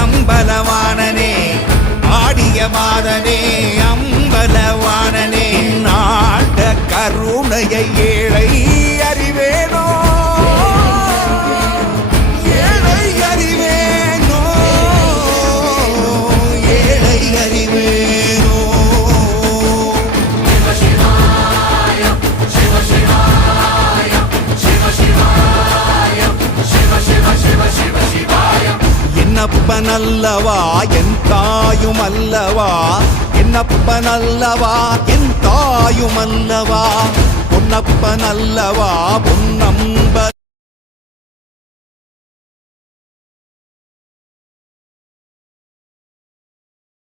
அம்பலவாணனே ஆடிய மாதனே அம்பலவாணனே நாட கருணையை ஏழை அறிவேனோ ஏழை அறிவேனோ ஏழை அறிவேனோ என்னப்பனல்லவா என் தாயும் அல்லவா என்னப்பனல்லவா என் தாயும் அல்லவா பொன்னப்பனல்லவா பொன்னம்பலவாணனே